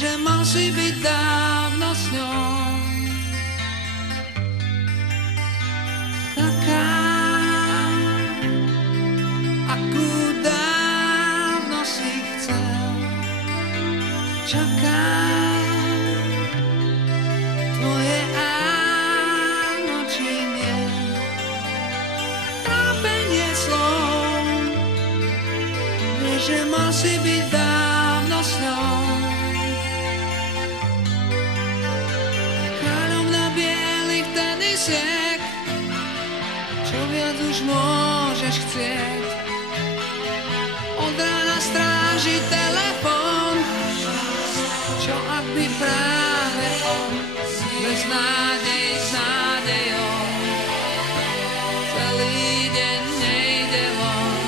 že mal si byť dávno s ňou. Taká, akú dávno si chcel. Čakám tvoje áno či nie. Trápenie slov, vieš, že mal si byť dávno s ňou. Kráľovna bielých tenisiek, čo viac už môžeš chcieť. Od rána stráži telefón, čo ak by práve on bez nádej s nádejou celý deň nejde von.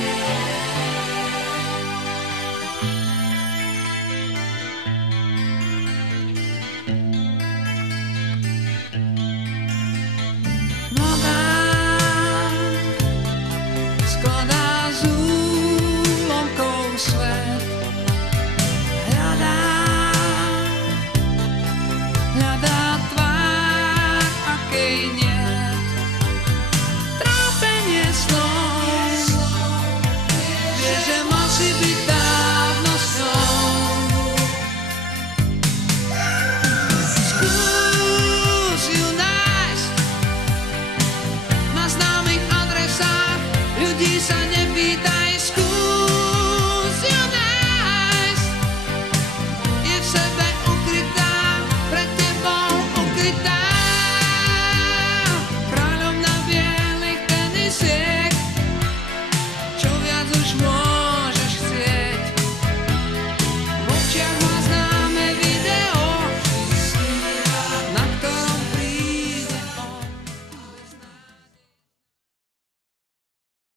Mladá skladá z úlomkov svet, hľadá tvár, akej